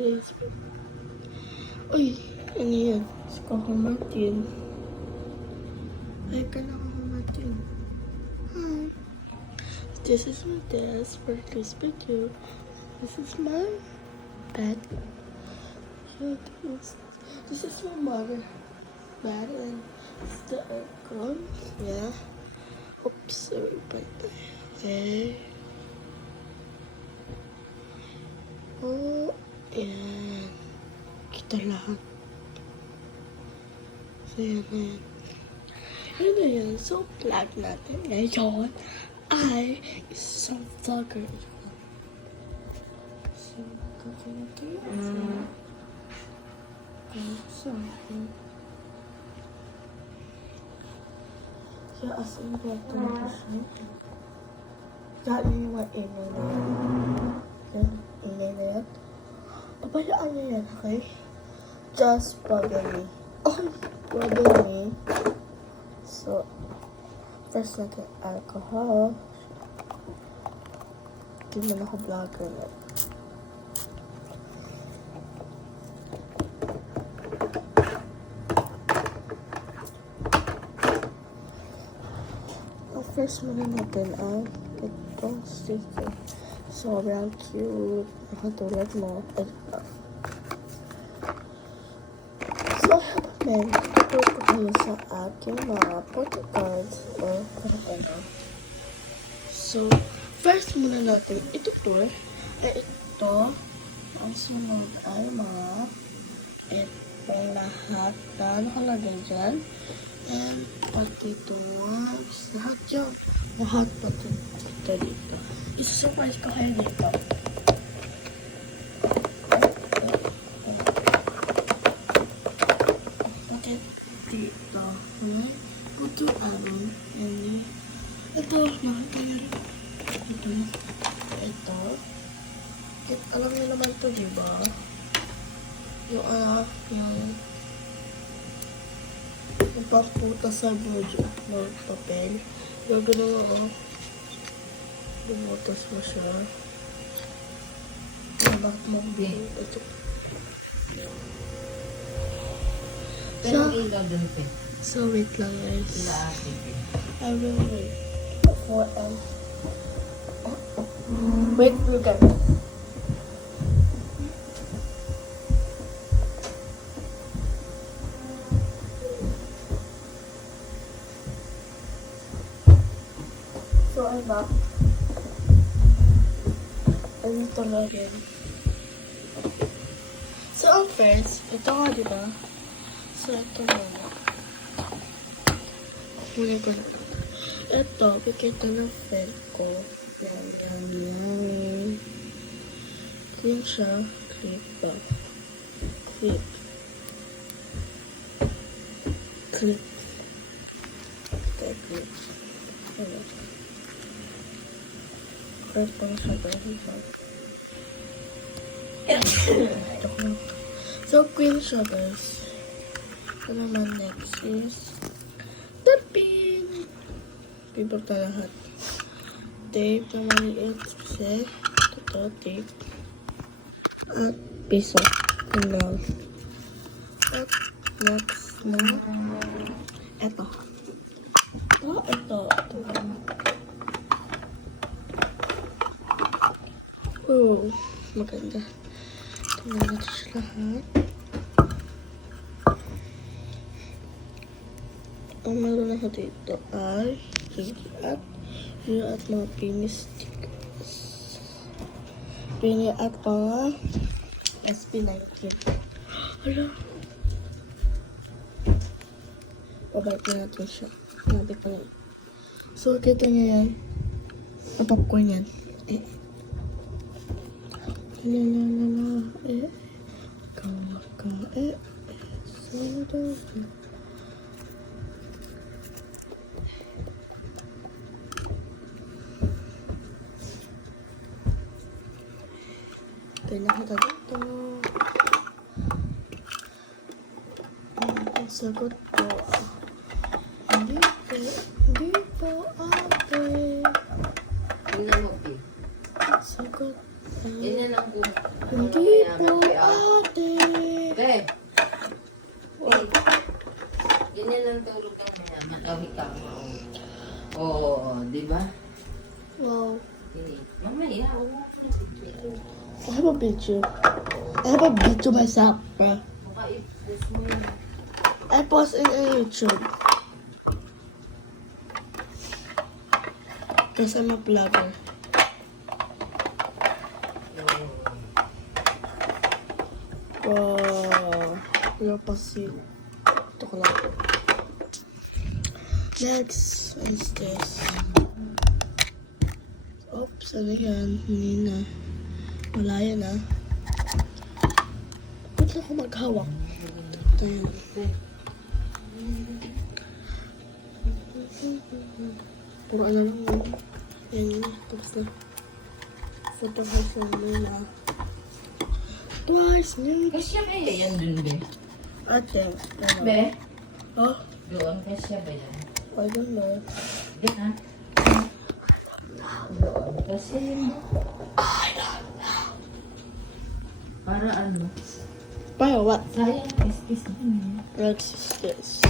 Please. Uy, ano yan? Si Coco Martin. Ay, ka na Coco Martin. Hi. This is my desk for this video. This is my bed. So this is my mother bed and it's the aircon. Yeah. Oops, sorry about that. Okay. Oh, yan. Kita lahat. So, yan na yan. Yun na yan. So, vlog natin ngayon ay isang vlogger. So, gagawin natin. Yeah, as in water na siya. Kaya yung mga inay na yan. Yan, inay na yan. Pabayaan niya yan, okay? Just bother me. Oh, bother me. So, first natin alcohol. Hindi mo naka-vlogger na. First muna natin ang itong sticker. Sobrang cute. Nakatulad mo. So, men, ito ko kayo sa aking mga photocards or ano. So, first muna natin ito tour. Ay ito. Ang sunod ay mga itong lahat na nakalagay dyan. And pati ito lahat yun. Lahat pati ito dito. Isusurprise ko kayo dito. Pati dito. Ito aron. And ito, nakita nyo. Ito. Alam niyo naman ito, diba? Yung paputa sa budyo ng papel. Yung gano'n, bumutas mo siya. Bakit mo bilhin ito? So, wait lang guys. I will wait for wait, look at me. So, I'm back. Ano talaga yun? So, ang first, ito nga, diba? So, ito muna. Muna ko na. Ito, pikita ng friend ko. Yan. Yung siya, clip ba? Clip. Clip. Okay, clip. Ano? First kong siya so, queen siya guys. Ito naman next is the pin. Paper ta lahat. Tape na maliit kasi ito tape. At piso. Hanggang. At next na ito. Ito. Oh, maganda. Tingnan natin siya lahat. Ang meron ako dito ay yun at mga pini stickers. Pini at mga SB19. Hala. Pabalik na natin siya. Nabi ko lang. So, kita niya yan. Ang popcorn yan. Kaya nakita dito. Ang sagot ko. Hindi po, ate. Tingnan mo, Pi. Sagot. Yan ang buhay. Hindi po, ate. Beb. Ganyan lang tulog ka muna. Matawi ka. Oo, di ba? Wow. Mamaya, huwag mo I have a video. I have a video myself, bro. baka i-post mo yun. I post in YouTube. Because I'm a vlogger. Wow. Wala pa si... Ito ko lang. Next, what is this? Oops, ano yan? Hindi na. Wala yan ah. Ba't ako maghawak? Ito yan. Puro ano lang yun. Yan yun. Tapos na. Photo version nila. Twice, name. Kasya kaya yan dun, be? Ate. Ano? Be? Oh, Doon, kasya ba yan? I don't know. Yan, ha? Doon, kasya yun. I don't know. Para ano? Para what? Sayang, kiss-kiss din. What is this?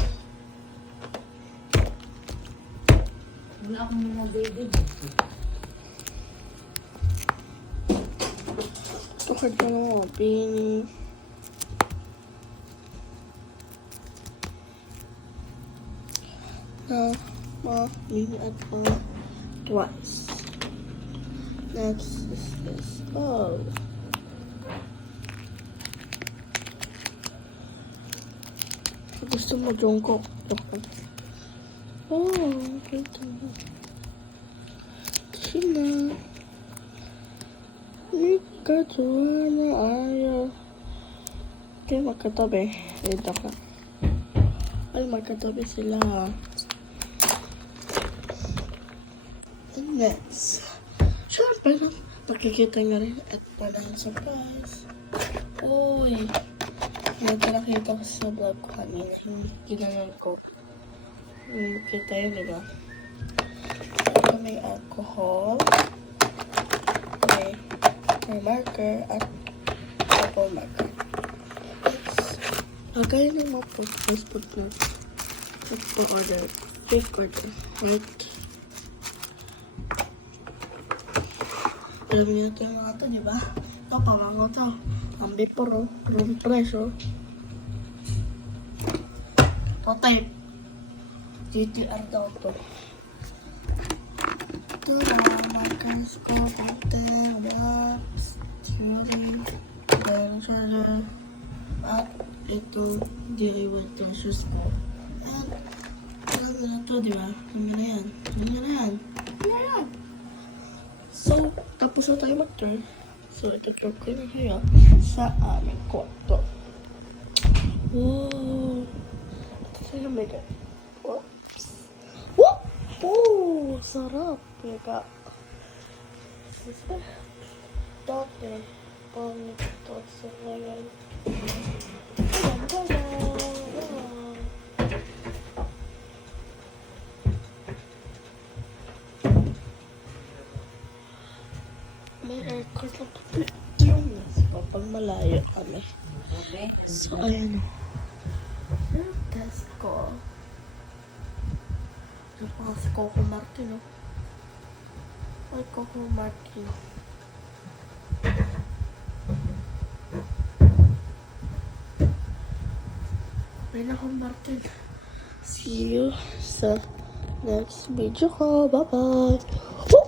Wala akong mga baby. Tukad ka naman, Pini. Mini at twice. Next is this. Oh. Gusto mo Jungkook? Oh, ito. China. Mika, Joanna, Aya. Okay, magkatabi. Dito ka. Ay, magkatabi sila. And next. Siyempre, makikita nga rin at pala yung surprise. Uy. May nakita ko sa vlog ko kanina. Hindi ginanon ko. Kita yun, diba? Ito may alcohol. May marker at purple marker. Lagay ng mga Facebook na order. Fake order. Right? Alam niyo ito yung mga ito, diba? Ito, pangango ito. Ang before, oh. Room price, oh. Ito, type. GTR daw ito. Ito na, markers ko, printer, maps, theory, charger, at ito, DIY ito, shoes ko. At, alam na ito, diba? Alam na yan. Alam na yan. So, tapos na tayo mag-turn. So, ito drop ko na kaya sa aming kwarto. Wow! Ito sa'yo may ka. Whoops! Whoop! Oh! Sarap! Mega. Dati, pangit ito sa ngayon. May aircon na pati yung nasa kapag malayo kami. So, ayan o. Yung test ko. Yung mga si Coco Martin o. Ay, Coco Martin. May na Martin. See you sa next video ko. Bye-bye.